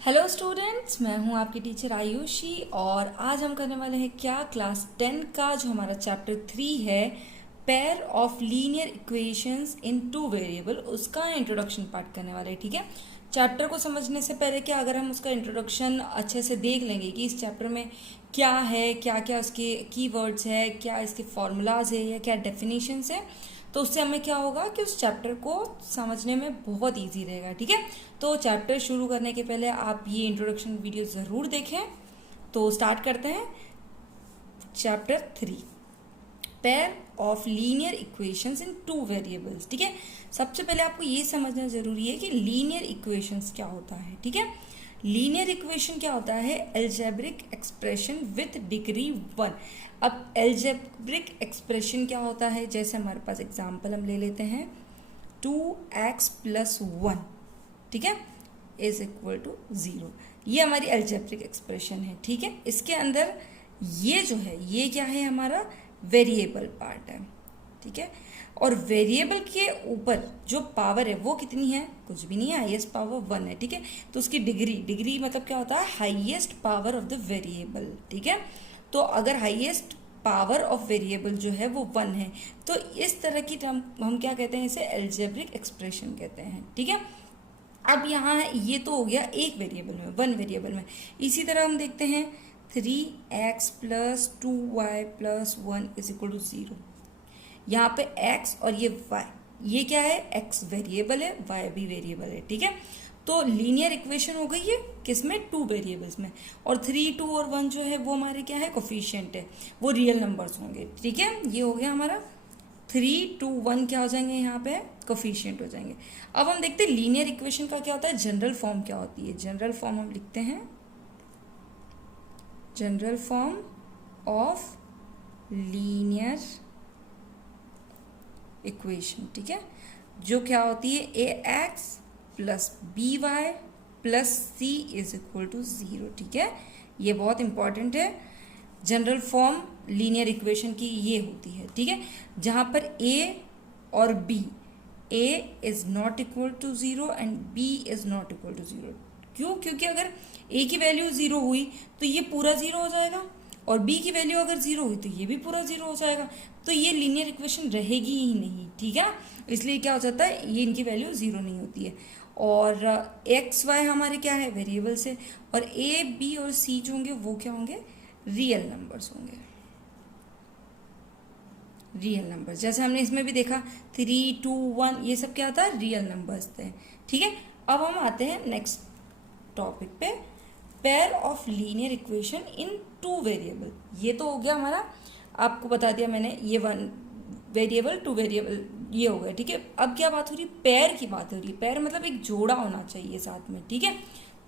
Hello students, मैं हूं आपकी टीचर आयुषी और आज हम करने वाले हैं क्या क्लास 10 का जो हमारा चैप्टर 3 है pair of linear equations in two variable, उसका इंट्रोडक्शन पार्ट करने वाले हैं। ठीक है, चैप्टर को समझने से पहले क्या अगर हम उसका इंट्रोडक्शन अच्छे से देख लेंगे कि इस चैप्टर में क्या है, क्या क्या उसके कीवर्ड्स है, क्या इसके फॉर्मूलाज है या क्या डेफिनेशंस है, तो उससे हमें क्या होगा कि उस चैप्टर को समझने में बहुत इजी रहेगा। ठीक है, तो चैप्टर शुरू करने के पहले आप ये इंट्रोडक्शन वीडियो ज़रूर देखें। तो स्टार्ट करते हैं chapter 3, pair of linear equations in two variables. ठीक है, सबसे पहले आपको ये समझना जरूरी है कि लीनियर इक्वेशंस क्या होता है। ठीक है, लीनियर इक्वेशन क्या होता है? Algebraic expression with degree 1। अब एल्जेब्रिक एक्सप्रेशन क्या होता है? जैसे हमारे पास एग्जांपल हम ले लेते हैं 2x प्लस 1, ठीक है, इज इक्वल टू 0। ये हमारी एल्जेब्रिक एक्सप्रेशन है। ठीक है, इसके अंदर ये जो है ये क्या है? हमारा वेरिएबल पार्ट है। ठीक है, और वेरिएबल के ऊपर जो पावर है वो कितनी है? कुछ भी नहीं है, हाईएस्ट पावर 1 है। ठीक है, तो उसकी डिग्री मतलब क्या होता है? Highest power of the variable. ठीक है, तो अगर हाईएस्ट पावर ऑफ वेरिएबल जो है वो 1 है तो इस तरह की टर्म हम क्या कहते हैं? इसे एल्जेब्रिक एक्सप्रेशन कहते हैं। ठीक है, अब यहाँ ये तो हो गया एक वेरिएबल में, 1 वेरिएबल में। इसी तरह हम देखते हैं 3x plus 2y plus 1 is equal to 0। यहाँ पे x और ये y, ये क्या है? x वेरिएबल है, y भी वेरिएबल है। ठीक है, तो लीनियर इक्वेशन हो गई है किसमें? 2 वेरिएबल्स में। और 3, 2 और 1 जो है वो हमारे क्या है? कोफिशिएंट है, वो रियल नंबर्स होंगे। ठीक है, ये हो गया हमारा 3, 2, 1 क्या हो जाएंगे? यहाँ पे कोफिशिएंट हो जाएंगे। अब हम देखते हैं लीनियर इक्वेशन का क्या होता है, जनरल फॉर्म क्या होती है। जनरल फॉर्म हम लिखते हैं general form of linear equation. ठीक है, जो क्या होती है? ax plus by plus c is equal to 0। ठीक है, ये बहुत इंपॉर्टेंट है। जनरल फॉर्म लीनियर इक्वेशन की ये होती है। ठीक है, जहां पर a और b, a is not equal to 0 and b is not equal to 0। क्यों? क्योंकि अगर a की वैल्यू 0 हुई तो ये पूरा 0 हो जाएगा, और b की वैल्यू अगर 0 हुई तो ये भी पूरा 0 हो जाएगा, तो ये लीनियर इक्वेशन रहेगी ही नहीं। ठीक है, इसलिए क्या हो जाता है? ये इनकी वैल्यू 0 नहीं होती है। और एक्स वाई हमारे क्या है? वेरिएबल्स है। और ए बी और सी जो होंगे वो क्या होंगे? रियल नंबर्स होंगे, रियल नंबर्स। जैसे हमने इसमें भी देखा 3, 2, 1 ये सब क्या था? रियल नंबर्स थे। ठीक है, अब हम आते हैं नेक्स्ट टॉपिक पे, pair of linear equation in two variable. ये तो हो गया हमारा, आपको बता दिया मैंने, ये 1 वेरिएबल 2 वेरिएबल ये हो गया। ठीक है, अब क्या बात हो रही? पेयर की बात हो रही है। पेयर मतलब एक जोड़ा होना चाहिए साथ में। ठीक है,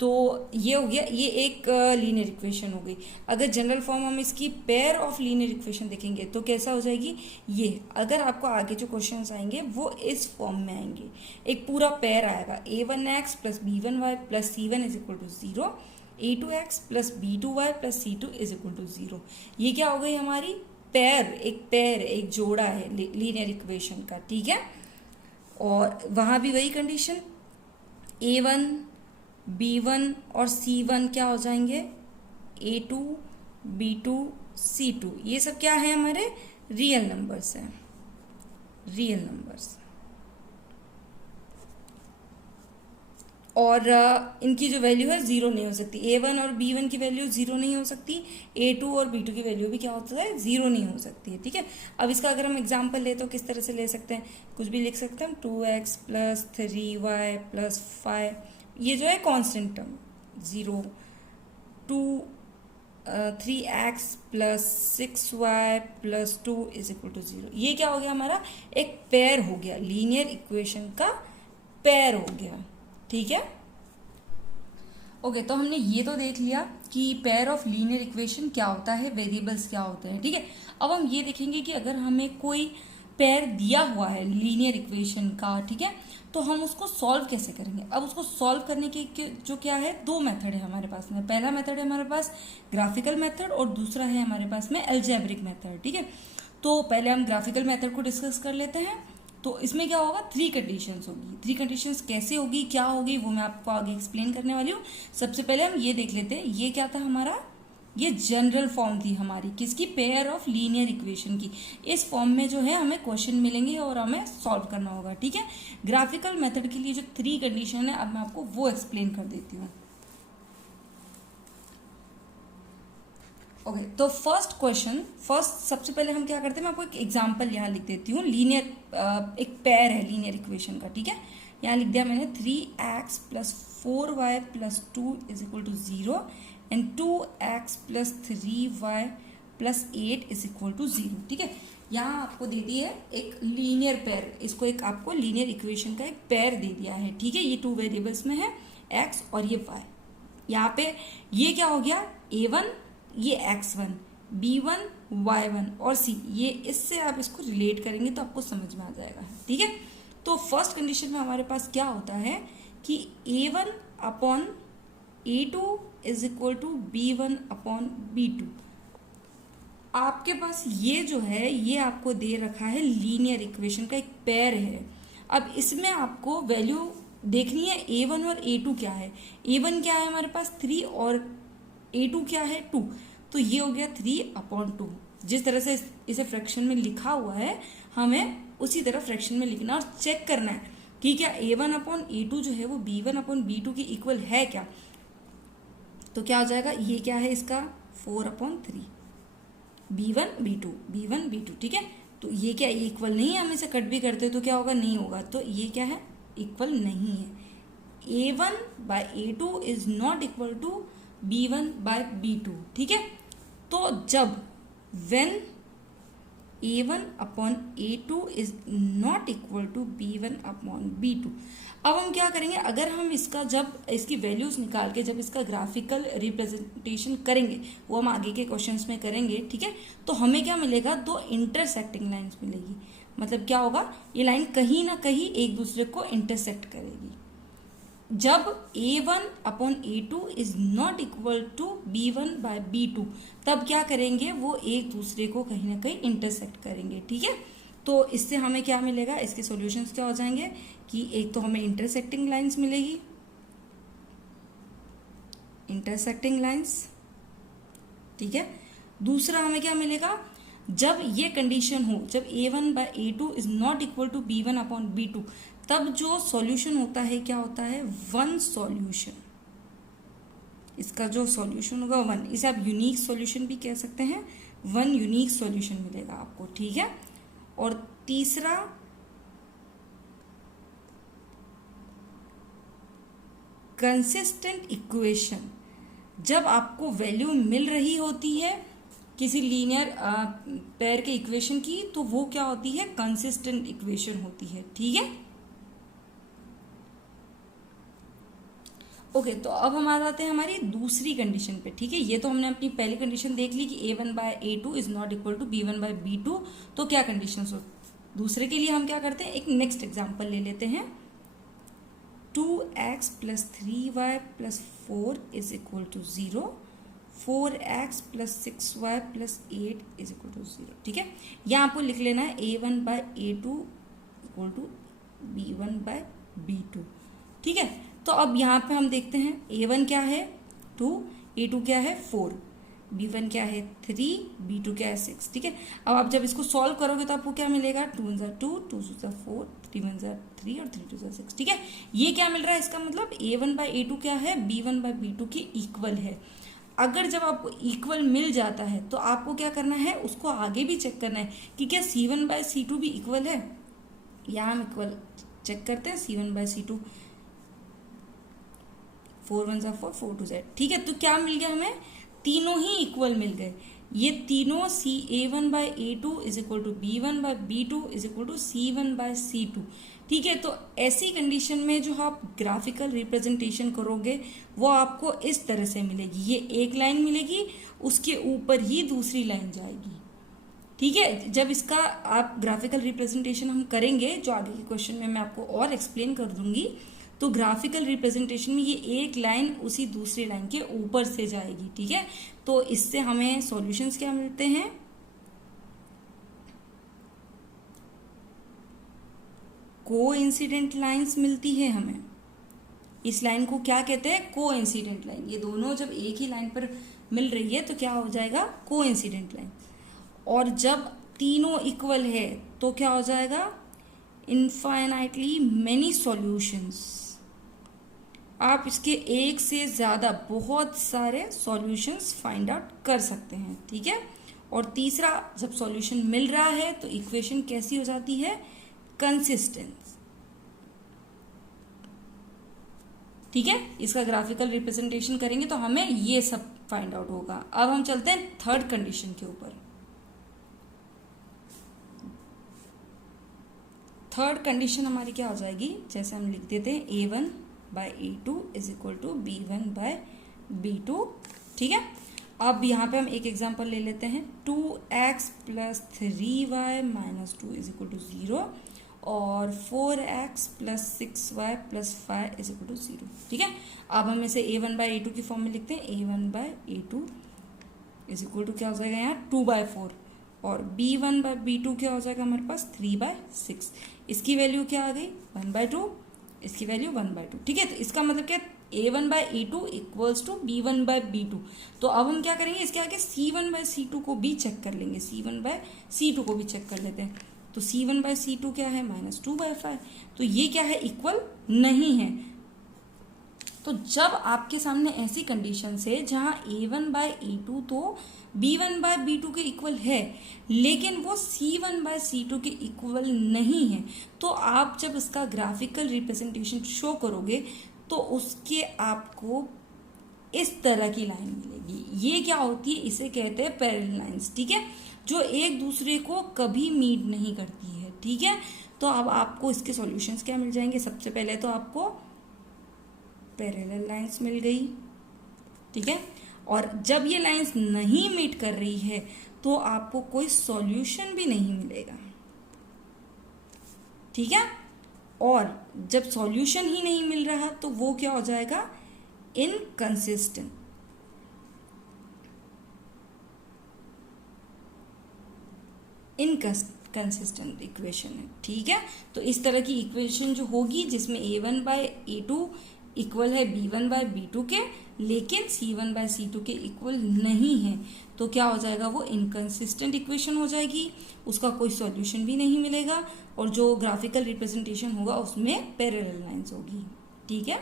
तो ये हो गया, ये एक लीनियर इक्वेशन हो गई। अगर जनरल फॉर्म हम इसकी पेयर ऑफ लीनियर इक्वेशन देखेंगे तो कैसा हो जाएगी ये? अगर आपको आगे जो क्वेश्चंस आएंगे वो इस फॉर्म में आएंगे, एक पूरा पेयर आएगा, a1x plus b1y plus c1 is equal to 0, a2x plus b2y plus c2 is equal to 0। ये क्या हो गई हमारी? पेयर, एक जोड़ा है लीनियर इक्वेशन का। ठीक है, और वहां भी वही कंडीशन, a1 b1 और c1 क्या हो जाएंगे? a2 b2 c2। ये सब क्या है? हमारे रियल नंबर्स हैं, रियल नंबर्स। और इनकी जो वैल्यू है 0 नहीं हो सकती। a1 और b1 की वैल्यू 0 नहीं हो सकती, a2 और b2 की वैल्यू भी क्या होता है? 0 नहीं हो सकती है। ठीक है, अब इसका अगर हम एग्जांपल ले तो किस तरह से ले सकते हैं? कुछ भी लिख सकते हैं हम, 2x प्लस 3y प्लस 5, ये जो है constant term, 0, 3x plus 6y plus 2 is equal to 0। ये क्या हो गया? हमारा एक पेयर हो गया, लीनियर इक्वेशन का पेयर हो गया। ठीक है, ओके, तो हमने ये तो देख लिया कि पेयर ऑफ लीनियर इक्वेशन क्या होता है, वेरिएबल्स क्या होते हैं। ठीक है, अब हम ये देखेंगे कि अगर हमें कोई पेयर दिया हुआ है लीनियर इक्वेशन का, ठीक है, तो हम उसको सॉल्व कैसे करेंगे? अब उसको सॉल्व करने के जो क्या है, 2 मेथड है हमारे पास में। पहला मेथड है हमारे पास ग्राफिकल मेथड और दूसरा है हमारे पास में एल्जेब्रिक मेथड। ठीक है, तो पहले हम ग्राफिकल मेथड को डिस्कस कर लेते हैं। तो इसमें क्या होगा, 3 कंडीशंस होगी। 3 कंडीशंस कैसे होगी, क्या होगी, वो मैं आपको आगे एक्सप्लेन करने वाली हूँ। सबसे पहले हम ये देख लेते हैं, ये क्या था हमारा, ये जनरल फॉर्म थी हमारी किसकी, पेयर ऑफ लीनियर इक्वेशन की। इस फॉर्म में जो है हमें क्वेश्चन मिलेंगे और हमें सॉल्व करना होगा, ठीक है। ग्राफिकल मेथड के लिए जो 3 कंडीशन है, अब मैं आपको वो एक्सप्लेन कर देती हूँ। ओके, तो फर्स्ट क्वेश्चन, सबसे पहले हम क्या करते हैं, मैं आपको एक एग्जांपल यहाँ लिख देती हूँ। लीनियर एक पेयर है लीनियर इक्वेशन का, ठीक है। यहाँ लिख दिया मैंने 3x + 4y + 2 = 0 and 2x + 3y + 8 = 0, ठीक है। यहाँ आपको दे दी है एक लीनियर पेयर, इसको एक आपको लीनियर इक्वेशन का एक पेयर दे दिया है, ठीक है। ये 2 वेरिएबल्स में है, x और ये y। यहाँ पे ये क्या हो गया, a1, ये x1, b1, y1 और c, ये इससे आप इसको रिलेट करेंगे तो आपको समझ में आ जाएगा, ठीक है। तो फर्स्ट कंडीशन में हमारे पास क्या होता है कि a1/a2 = b1/b2। आपके पास ये जो है, ये आपको दे रखा है लीनियर इक्वेशन का एक पेयर है। अब इसमें आपको वैल्यू देखनी है, a1 और a2 क्या है। a1 क्या है हमारे पास 3 और a2 क्या है 2, तो ये हो गया 3/2। जिस तरह से इसे फ्रैक्शन में लिखा हुआ है, हमें उसी तरह फ्रैक्शन में लिखना और चेक करना है कि क्या a1/a2 जो है वो b1/b2 की इक्वल है क्या। तो क्या हो जाएगा, ये क्या है इसका 4/3, b1b2, ठीक है। तो ये क्या इक्वल नहीं है, हम इसे कट भी करते तो क्या होगा, नहीं होगा। तो ये क्या है, इक्वल नहीं है। a1/a2 is not equal to b1/b2, ठीक है। तो जब when a1/a2 is not equal to b1/b2, अब हम क्या करेंगे, अगर हम इसका जब इसकी वैल्यूज निकाल के जब इसका ग्राफिकल रिप्रेजेंटेशन करेंगे, वो हम आगे के क्वेश्चंस में करेंगे, ठीक है। तो हमें क्या मिलेगा, 2 इंटरसेक्टिंग लाइंस मिलेगी। मतलब क्या होगा, ये लाइन कहीं ना कहीं एक दूसरे को इंटरसेक्ट करेगी। जब a1/a2 is not equal to b1/b2, तब क्या करेंगे, वो एक दूसरे को कहीं ना कहीं इंटरसेक्ट करेंगे, ठीक है। तो इससे हमें क्या मिलेगा, इसके सॉल्यूशंस क्या हो जाएंगे कि एक तो हमें इंटरसेक्टिंग लाइंस मिलेगी, इंटरसेक्टिंग लाइंस, ठीक है। दूसरा हमें क्या मिलेगा, जब ये कंडीशन हो, जब a1/a2 is not equal to b1/b2, तब जो सॉल्यूशन होता है क्या होता है, 1 सॉल्यूशन। इसका जो सॉल्यूशन होगा 1, इसे आप यूनिक सॉल्यूशन भी कह सकते हैं। 1 यूनिक सॉल्यूशन मिलेगा आपको, ठीक है। और तीसरा कंसिस्टेंट इक्वेशन, जब आपको वैल्यू मिल रही होती है किसी लीनियर पेयर के इक्वेशन की, तो वो क्या होती है, कंसिस्टेंट इक्वेशन होती है, ठीक है। ओके, तो अब हम आ जाते हैं हमारी दूसरी कंडीशन पे, ठीक है। ये तो हमने अपनी पहली कंडीशन देख ली कि a1/a2 is not equal to b1/b2। तो क्या कंडीशन हो, दूसरे के लिए हम क्या करते हैं, एक नेक्स्ट एग्जांपल ले लेते हैं। 2x + 3y + 4 = 0, 4x + 6y + 8 = 0, ठीक है। यहाँ आपको लिख लेना है a1/a2 = b1/b2, ठीक है। तो अब यहाँ पे हम देखते हैं, a1 क्या है 2, a2 क्या है 4, b1 क्या है 3, b2 क्या है 6, ठीक है। अब आप जब इसको सॉल्व करोगे तो आपको क्या मिलेगा, 2 × 2, 2 × 4, 3 × 3 और 3 × 6, ठीक है। ये क्या मिल रहा है, इसका मतलब a1/a2 क्या है, b1/b2 के इक्वल है। अगर जब आपको इक्वल मिल जाता है तो आपको क्या करना है, उसको आगे भी चेक करना है कि क्या c1/c2 भी इक्वल है। यहाँ हम इक्वल चेक करते हैं, c1/c2, 4 × 1 = 4, 4 × 2 = 8, ठीक है। तो क्या मिल गया हमें, तीनों ही इक्वल मिल गए। ये तीनों a1/a2 = b1/b2 = c1/c2, ठीक है। तो ऐसी कंडीशन में जो आप ग्राफिकल रिप्रेजेंटेशन करोगे वो आपको इस तरह से मिलेगी। ये एक लाइन मिलेगी, उसके ऊपर ही दूसरी लाइन जाएगी, ठीक है। जब इसका आप ग्राफिकल रिप्रेजेंटेशन हम करेंगे, जो आगे के क्वेश्चन में मैं आपको और एक्सप्लेन कर दूंगी, तो ग्राफिकल रिप्रेजेंटेशन में ये एक लाइन उसी दूसरी लाइन के ऊपर से जाएगी, ठीक है। तो इससे हमें सॉल्यूशंस क्या मिलते हैं, कोइंसिडेंट लाइंस मिलती है हमें। इस लाइन को क्या कहते हैं? Coincident line. ये दोनों जब एक ही लाइन पर मिल रही है तो क्या हो जाएगा? Coincident line. और जब तीनों इक्वल है तो क्या हो जाएगा? Infinitely many solutions. आप इसके एक से ज़्यादा बहुत सारे सॉल्यूशंस फाइंड आउट कर सकते हैं, ठीक है। और तीसरा, जब सॉल्यूशन मिल रहा है तो इक्वेशन कैसी हो जाती है? कंसिस्टेंट, ठीक है। इसका ग्राफिकल रिप्रेजेंटेशन करेंगे तो हमें ये सब फाइंड आउट होगा। अब हम चलते हैं थर्ड कंडीशन के ऊपर। थर्ड कंडीशन हमारी क्या हो जाएगी? जैसे हम लिख देते हैं a1 by a2 is equal to b1 by b2, ठीक है। अब यहाँ पे हम एक एग्जांपल ले लेते हैं। 2x plus 3y minus 2 is equal to 0 और 4x plus 6y plus 5 is equal to 0, ठीक है। अब हम इसे a1 बाय a2 की फॉर्म में लिखते हैं। a1 by a2 is equal to क्या हो जाएगा यहाँ? 2/4 और b1 बाय b2 क्या हो जाएगा हमारे पास? 3/6। इसकी वैल्यू क्या आ गई? 1/2। इसकी वैल्यू 1/2, ठीक है। तो इसका मतलब क्या? a1 by a2 equals to b1 by b2। तो अब हम क्या करेंगे? इसके आगे c1 बाय c2 को भी चेक कर लेंगे। c1 बाय c2 को भी चेक कर लेते हैं। तो c1 बाय c2 क्या है? -2/5। तो ये क्या है? इक्वल नहीं है। तो जब आपके सामने ऐसी कंडीशन है जहां a1 बाय a2 तो b1 बाय b2 के इक्वल है, लेकिन वो c1 बाय c2 के इक्वल नहीं है, तो आप जब इसका ग्राफिकल रिप्रेजेंटेशन शो करोगे तो उसके आपको इस तरह की लाइन मिलेगी। ये क्या होती है? इसे कहते हैं पैरेलल लाइंस, ठीक है, जो एक दूसरे को कभी मीट नहीं करती है, ठीक है। तो अब आपको इसके सॉल्यूशंस क्या मिल जाएंगे? सबसे पहले तो आपको पैरेलल लाइंस मिल गई, ठीक है। और जब ये लाइंस नहीं मीट कर रही है तो आपको कोई सॉल्यूशन भी नहीं मिलेगा, ठीक है। और जब सॉल्यूशन ही नहीं मिल रहा तो वो क्या हो जाएगा? इनकंसिस्टेंट। इनकंसिस्टेंट इक्वेशन है, ठीक है। तो इस तरह की इक्वेशन जो होगी जिसमें a1 बाय a2 इक्वल है b1 बाय b2 के, लेकिन c1 बाय c2 के इक्वल नहीं है, तो क्या हो जाएगा? वो इनकंसिस्टेंट इक्वेशन हो जाएगी। उसका कोई सॉल्यूशन भी नहीं मिलेगा और जो ग्राफिकल रिप्रेजेंटेशन होगा उसमें पैरेलल लाइंस होगी, ठीक है।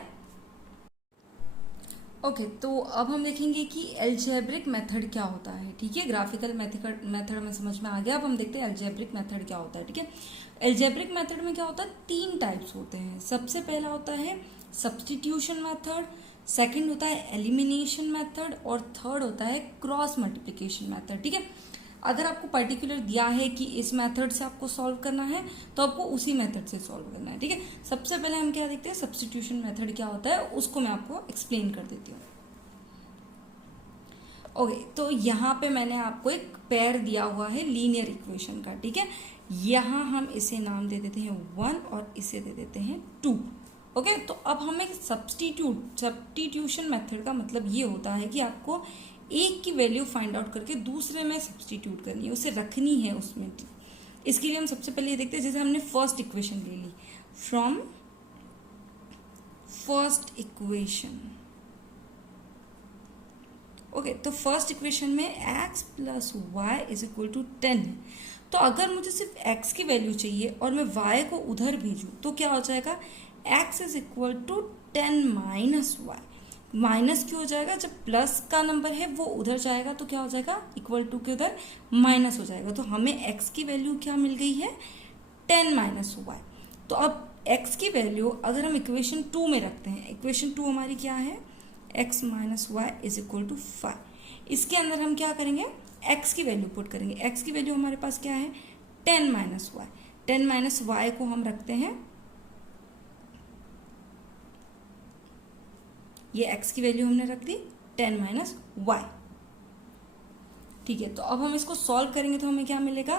ओके, तो अब हम देखेंगे कि एल्जेब्रिक मेथड क्या होता है, ठीक है। ग्राफिकल मेथड में समझ में आ गया। अब हम देखते हैं एल्जेब्रिक मेथड क्या होता है, ठीक है। एल्जेब्रिक मेथड में क्या होता है? 3 टाइप्स होते हैं। सबसे पहला होता है सब्स्टिट्यूशन मेथड, सेकंड होता है एलिमिनेशन मेथड और थर्ड होता है क्रॉस मल्टीप्लिकेशन मेथड, ठीक है। अगर आपको पर्टिकुलर दिया है कि इस मेथड से आपको सॉल्व करना है तो आपको उसी मेथड से सॉल्व करना है, ठीक है। सबसे पहले हम क्या देखते हैं? सब्स्टिट्यूशन मेथड क्या होता है उसको मैं आपको एक्सप्लेन कर देती हूँ। ओके, तो यहाँ पे मैंने आपको एक पेयर दिया हुआ है लीनियर इक्वेशन का, ठीक है। यहाँ हम इसे नाम दे देते हैं 1 और इसे दे देते हैं 2। ओके, तो अब हमें सब्स्टिट्यूशन मेथड का मतलब ये होता है कि आपको एक की वैल्यू फाइंड आउट करके दूसरे में सब्स्टिट्यूट करनी है, उसे रखनी है उसमें। इसके लिए हम सबसे पहले ये देखते हैं, जैसे हमने फर्स्ट इक्वेशन ले ली फ्रॉम फर्स्ट इक्वेशन। ओके, तो फर्स्ट इक्वेशन में x plus y is equal to 10 है। तो अगर मुझे सिर्फ x की वैल्यू चाहिए और मैं y को उधर भेजूं तो क्या हो जाएगा? x is equal to 10 minus y. Minus क्यों हो जाएगा? जब प्लस का नंबर है वो उधर जाएगा तो क्या हो जाएगा? इक्वल टू के उधर माइनस हो जाएगा। तो हमें x की वैल्यू क्या मिल गई है? 10 माइनस वाई। तो अब x की वैल्यू अगर हम इक्वेशन 2 में रखते हैं, इक्वेशन 2 हमारी क्या है? x minus y is equal to 5। इसके अंदर हम क्या करेंगे? x की वैल्यू पुट करेंगे। x की वैल्यू हमारे पास क्या है? 10 माइनस वाई। 10 माइनस वाई को हम रखते हैं, ये x की वैल्यू हमने रख दी 10 माइनस वाई, ठीक है। तो अब हम इसको सॉल्व करेंगे तो हमें क्या मिलेगा?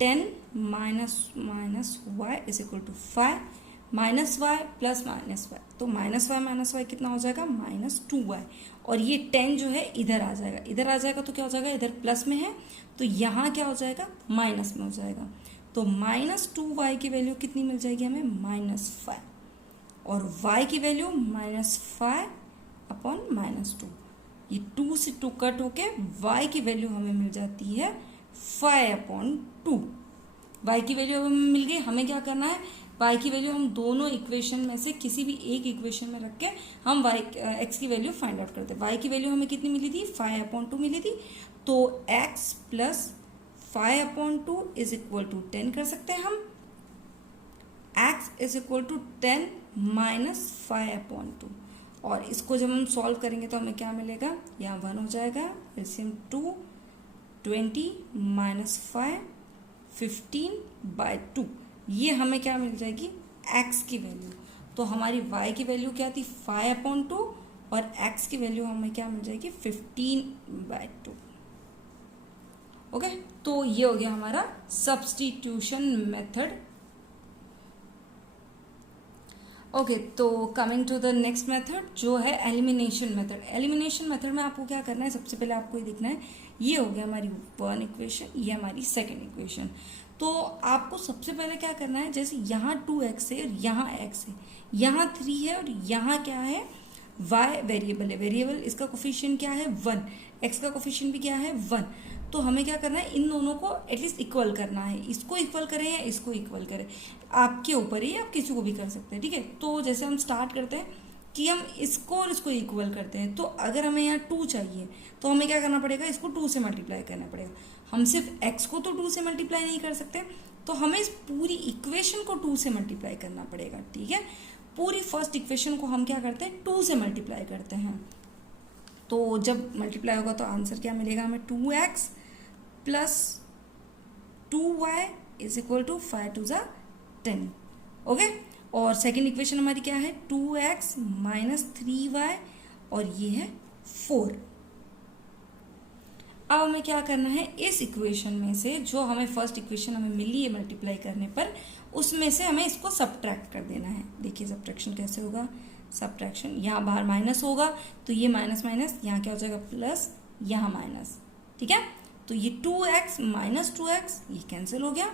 10 minus y is equal to 5 minus y plus minus y. तो माइनस वाई कितना हो जाएगा? -2y। और ये 10 जो है इधर आ जाएगा, इधर आ जाएगा तो क्या हो जाएगा? इधर प्लस में है तो यहाँ क्या हो जाएगा? माइनस में हो जाएगा। तो -2y की वैल्यू कितनी मिल जाएगी हमें, -5, और y की वैल्यू -5 अपॉन -2, ये 2 से 2 कट होके y की वैल्यू हमें मिल जाती है 5/2। y की वैल्यू हमें मिल गई, हमें क्या करना है, y की वैल्यू हम दोनों इक्वेशन में से किसी भी एक इक्वेशन में रख के हम x की वैल्यू फाइंड आउट करते हैं। y की वैल्यू हमें कितनी मिली थी, 5/2 मिली थी, तो x plus 5/2 is equal to 10 कर सकते हैं हम। x is equal to 10 minus 5/2, और इसको जब हम सॉल्व करेंगे तो हमें क्या मिलेगा, यहाँ 1 हो जाएगा, एलसीएम 2, 20 माइनस 5, 15/2, ये हमें क्या मिल जाएगी, x की वैल्यू। तो हमारी y की वैल्यू क्या थी, 5/2, और x की वैल्यू हमें क्या मिल जाएगी, 15/2। ओके, तो ये हो गया हमारा सब्स्टिट्यूशन मेथड। ओके, तो coming to the next method जो है एलिमिनेशन मेथड। एलिमिनेशन मेथड में आपको क्या करना है, सबसे पहले आपको ये देखना है, ये हो गया हमारी 1 इक्वेशन, ये हमारी सेकंड इक्वेशन। तो आपको सबसे पहले क्या करना है, जैसे यहाँ 2x है और यहाँ x है, यहाँ 3 है और यहाँ क्या है, y वेरिएबल है, वेरिएबल इसका कोफिशिएंट क्या है 1, x का कोफिशिएंट भी क्या है 1। तो हमें क्या करना है, इन दोनों को एटलीस्ट इक्वल करना है, इसको इक्वल करें या इसको इक्वल करें, आपके ऊपर ही, आप किसी को भी कर सकते हैं, ठीक है। तो जैसे हम स्टार्ट करते हैं कि हम इसको और इसको इक्वल करते हैं, तो अगर हमें यहाँ 2 चाहिए तो हमें क्या करना पड़ेगा, इसको 2 से मल्टीप्लाई करना पड़ेगा। हम सिर्फ x को तो 2 से मल्टीप्लाई नहीं कर सकते, तो हमें इस पूरी इक्वेशन को 2 से मल्टीप्लाई करना पड़ेगा, ठीक है। पूरी फर्स्ट इक्वेशन को हम क्या करते हैं, 2 से मल्टीप्लाई करते हैं। तो जब मल्टीप्लाई होगा तो आंसर क्या मिलेगा हमें, 2x plus 2y is equal to 5 to 10। Okay, और सेकेंड इक्वेशन हमारी क्या है, 2x माइनस 3y, और ये है 4। अब हमें क्या करना है, इस इक्वेशन में से जो हमें फर्स्ट इक्वेशन हमें मिली है मल्टीप्लाई करने पर, उसमें से हमें इसको सब्ट्रैक्ट कर देना है। देखिए सब्ट्रैक्शन कैसे होगा, सब्ट्रैक्शन यहाँ बाहर माइनस होगा, तो ये माइनस माइनस यहाँ क्या हो जाएगा प्लस, यहाँ माइनस, ठीक है। तो ये 2x माइनस 2x ये कैंसिल हो गया,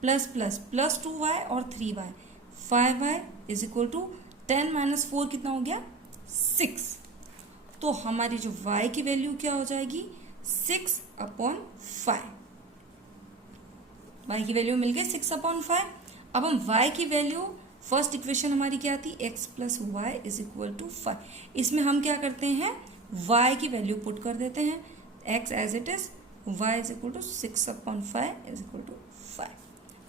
प्लस प्लस प्लस 2y और 3y, 5y is equal to 10 minus 4 कितना हो गया 6। तो हमारी जो y की वैल्यू क्या हो जाएगी 6/5। y की वैल्यू मिल गई 6/5। अब हम y की वैल्यू, फर्स्ट इक्वेशन हमारी क्या थी, x plus y is equal to 5। इसमें हम क्या करते हैं, y की वैल्यू पुट कर देते हैं, x as it is, y is equal to 6/5 is equal to 5।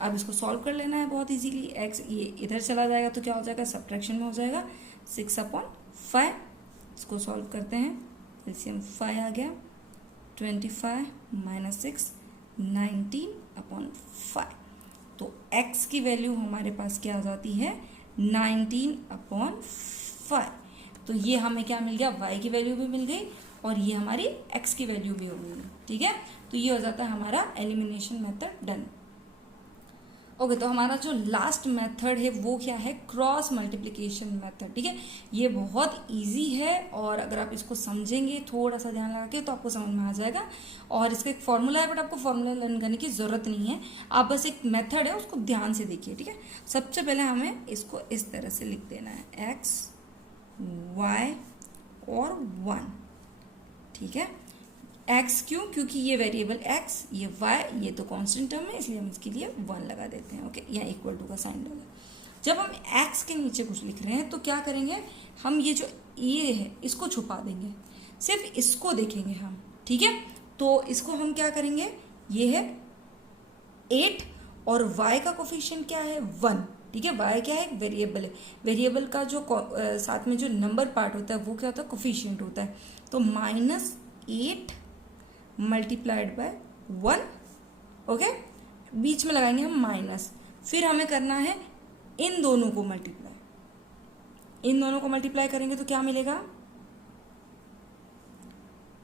अब इसको सॉल्व कर लेना है बहुत इजीली, x ये इधर चला जाएगा तो क्या हो जाएगा, सब्ट्रैक्शन में हो जाएगा 6/5। इसको सॉल्व करते हैं, एलसीएम 5 आ गया, 25 माइनस 6 19/5। तो x की वैल्यू हमारे पास क्या हो जाती है 19/5। तो ये हमें क्या मिल गया, y की वैल्यू भी मिल गई और ये हमारी x की वैल्यू भी हो गई, ठीक है। तो ये हो जाता है हमारा एलिमिनेशन मेथड डन। ओके, तो हमारा जो लास्ट मेथड है वो क्या है, क्रॉस मल्टीप्लिकेशन मेथड, ठीक है। ये बहुत इजी है और अगर आप इसको समझेंगे थोड़ा सा ध्यान लगा के तो आपको समझ में आ जाएगा। और इसका एक फॉर्मूला है, बट आपको फॉर्मूला लर्न करने की ज़रूरत नहीं है, आप बस एक मेथड है उसको ध्यान से देखिए, ठीक है। सबसे पहले हमें इसको इस तरह से लिख देना है, x y और 1, ठीक है। x क्यों, क्योंकि ये वेरिएबल x, ये y, ये तो कांस्टेंट टर्म है, इसलिए हम इसके लिए 1 लगा देते हैं। ओके, यहाँ इक्वल टू का साइन डाला। जब हम x के नीचे कुछ लिख रहे हैं तो क्या करेंगे, हम ये जो ये है इसको छुपा देंगे, सिर्फ इसको देखेंगे हम, ठीक है। तो इसको हम क्या करेंगे, ये है 8 और y का कोफिशिएंट क्या है 1, ठीक है। y क्या है, वेरिएबल है, वेरिएबल का जो साथ में जो नंबर पार्ट होता है वो क्या होता है, कोफिशिएंट होता है। तो -8 मल्टीप्लाइड बाय 1, ओके, बीच में लगाएंगे हम माइनस, फिर हमें करना है इन दोनों को मल्टीप्लाई, इन दोनों को मल्टीप्लाई करेंगे तो क्या मिलेगा,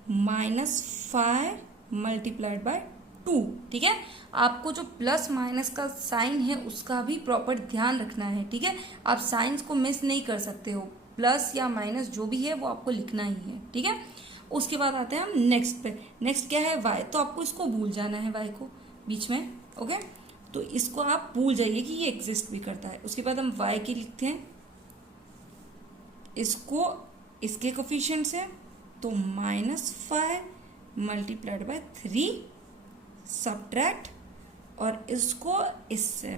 -5 मल्टीप्लाइड बाय 2, ठीक है। आपको जो प्लस माइनस का साइन है उसका भी प्रॉपर ध्यान रखना है, ठीक है। आप साइंस को मिस नहीं कर सकते हो, प्लस या माइनस जो भी है वो आपको लिखना ही है, ठीक है। उसके बाद आते हैं हम नेक्स्ट पे, नेक्स्ट क्या है y, तो आपको इसको भूल जाना है y को बीच में, ओके। तो इसको आप भूल जाइए कि ये एग्जिस्ट भी करता है। उसके बाद हम y की लिखते हैं, इसको इसके कोफिशिएंट से, तो -5 मल्टीप्लाइड बाय 3 सब्ट्रैक्ट, और इसको इससे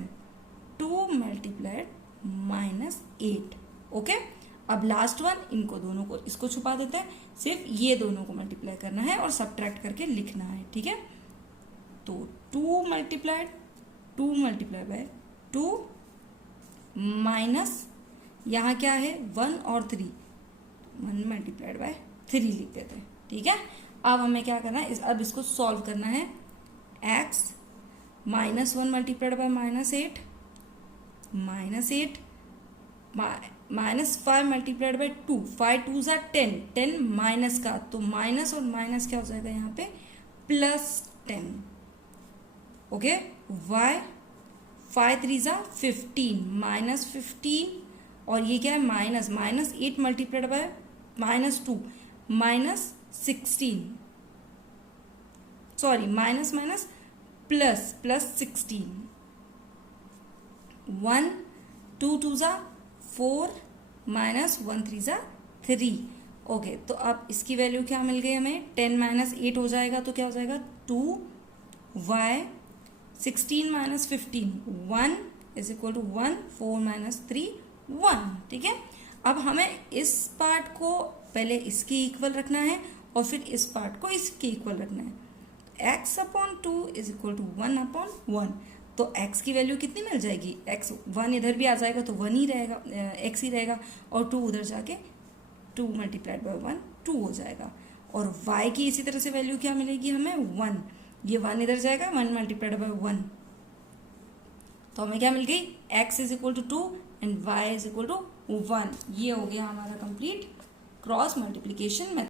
2 मल्टीप्लाइड -8। ओके, अब लास्ट वन, इनको दोनों को इसको छुपा देते हैं, सिर्फ ये दोनों को मल्टीप्लाई करना है और सब्ट्रैक्ट करके लिखना है। ठीक है, तो 2 मल्टीप्लाइड बाय 2 माइनस यहाँ क्या है 1 और 3, 1 मल्टीप्लाइड बाय 3 लिख देते हैं। ठीक है, अब हमें क्या करना है, अब इसको सॉल्व करना है। x -1 multiplied by -8 -5 multiplied by 2, 5 2 ज़ा 10, 10 माइनस का, तो माइनस और माइनस क्या हो जाएगा यहाँ पे +10। ओके, y 5 3 ज़ा 15 -15, और ये क्या है -8 multiplied by -2 -16, sorry minus minus plus +16, 1 2 2 ज़ा 4 -1 3 ज़ा 3। ओके, तो अब इसकी वैल्यू क्या मिल गई हमें, 10 -8 हो जाएगा, तो क्या हो जाएगा 2y 16 -15 1 इज इक्वल टू 1, 4 -3 1। ठीक है, अब हमें इस पार्ट को पहले इसके इक्वल रखना है और फिर इस पार्ट को इसके इक्वल रखना है। x/2 इज इक्वल टू 1/1, तो x की वैल्यू कितनी मिल जाएगी, x 1 इधर भी आ जाएगा तो 1 ही रहेगा, x ही रहेगा, और 2 उधर जाके 2 मल्टीप्लाइड बाय 1 2 हो जाएगा। और y की इसी तरह से वैल्यू क्या मिलेगी हमें 1, ये 1 इधर जाएगा, 1 मल्टीप्लाइड बाय 1, तो हमें क्या मिल गई x is equal to 2 and y is equal to 1। ये हो गया हमारा कंप्लीट क्रॉस मल्टीप्लीकेशन मेथड।